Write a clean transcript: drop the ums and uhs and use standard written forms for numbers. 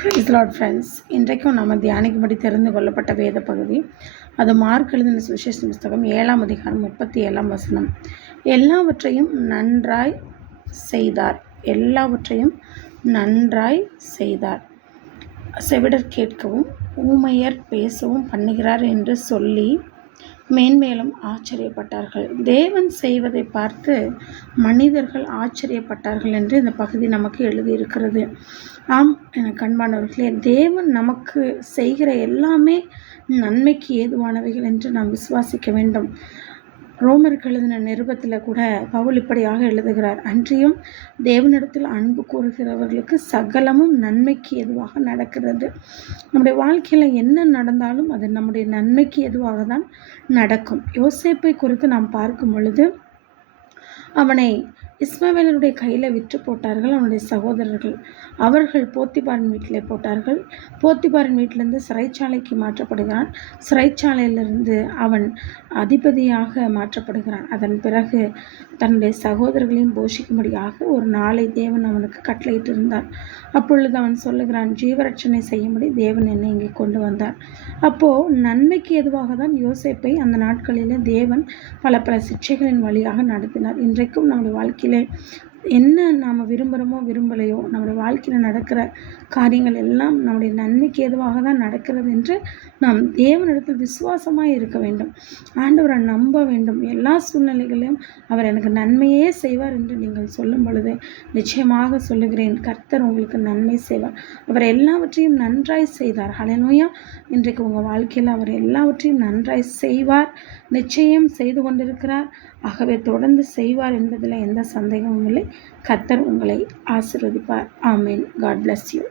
Price Lord friends. இன்றைக்கும் நம்ம தியானிக்கும்படி தெரிந்து கொள்ளப்பட்ட வேத பகுதி அது மார்க் எழுதின சுவிசேஷ புஸ்தகம் 7ஆம் அதிகாரம் 37ஆம் வசனம். எல்லாவற்றையும் நன்றாய் செய்தார். எல்லாவற்றையும் நன்றாய் செய்தார். செவிடர் கேட்கவும் ஊமையர் பேசவும் பண்ணுகிறார் என்று சொல்லி மேன்மேலும் ஆச்சரியப்பட்டார்கள். தேவன் செய்வதை பார்த்து மனிதர்கள் ஆச்சரியப்பட்டார்கள் என்று இந்த பகுதி நமக்கு எழுதியிருக்கிறது. ஆம், எனக்கு அன்பானவர்களே, தேவன் நமக்கு செய்கிற எல்லாமே நன்மைக்கு ஏதுவானவைகள் என்று நாம் விசுவாசிக்க வேண்டும். ரோமருக்கு எழுதின நிருபத்தில் கூட பவுல் இப்படியாக எழுதுகிறார், அன்றியும் தேவனிடத்தில் அன்பு கூறுகிறவர்களுக்கு சகலமும் நன்மைக்கு எதுவாக நடக்கிறது. நம்முடைய வாழ்க்கையில் என்ன நடந்தாலும் அது நம்முடைய நன்மைக்கு எதுவாக தான் நடக்கும். யோசேப்பை குறித்து நாம் பார்க்கும் பொழுது, அவனை இஸ்மவேலருடைய கையில் விற்று போட்டார்கள் அவனுடைய சகோதரர்கள். அவர்கள் போத்திபாரின் வீட்டிலே போட்டார்கள். போத்திபாரின் வீட்டிலிருந்து சிறைச்சாலைக்கு மாற்றப்படுகிறான். சிறைச்சாலையிலிருந்து அவன் அதிபதியாக மாற்றப்படுகிறான். அதன் பிறகு தன்னுடைய சகோதரர்களையும் போஷிக்கும்படியாக ஒரு நாளை தேவன் அவனுக்கு கட்டளையிட்டிருந்தார். அப்பொழுது அவன் சொல்லுகிறான், ஜீவரட்சணை செய்யும்படி தேவன் என்னை இங்கே கொண்டு வந்தார். அப்போது நன்மைக்கு எதுவாக தான் யோசேப்பை அந்த நாட்களில் தேவன் பல சிக்ஷைகளின் வழியாக நடத்தினார். இன்றைக்கும் நம்முடைய வாழ்க்கையிலே என்ன நாம் விரும்புகிறோமோ விரும்பலையோ, நம்முடைய வாழ்க்கையில் நடக்கிற காரியங்கள் எல்லாம் நம்முடைய நன்மைக்கு ஏதுவாக தான் நடக்கிறது என்று நாம் தேவனிடத்தில் விசுவாசமாக இருக்க வேண்டும். ஆண்டவரை நம்ப வேண்டும். எல்லா சூழ்நிலைகளிலும் அவர் எனக்கு நன்மையே செய்வார் என்று நீங்கள் சொல்லும் பொழுது நிச்சயமாக சொல்லுகிறேன், கர்த்தர் உங்களுக்கு நன்மை செய்வார். அவர் எல்லாவற்றையும் நன்றாய் செய்தார். ஹல்லேலூயா. இன்றைக்கு உங்கள் வாழ்க்கையில் அவர் எல்லாவற்றையும் நன்றாய் செய்வார், நிச்சயம் செய்து கொண்டிருக்கிறார். ஆகவே தொடர்ந்து செய்வார் என்பதில் எந்த சந்தேகமும் இல்லை. கர்த்தர் உங்களை ஆசீர்வதிப்பார். ஆமென். God bless you.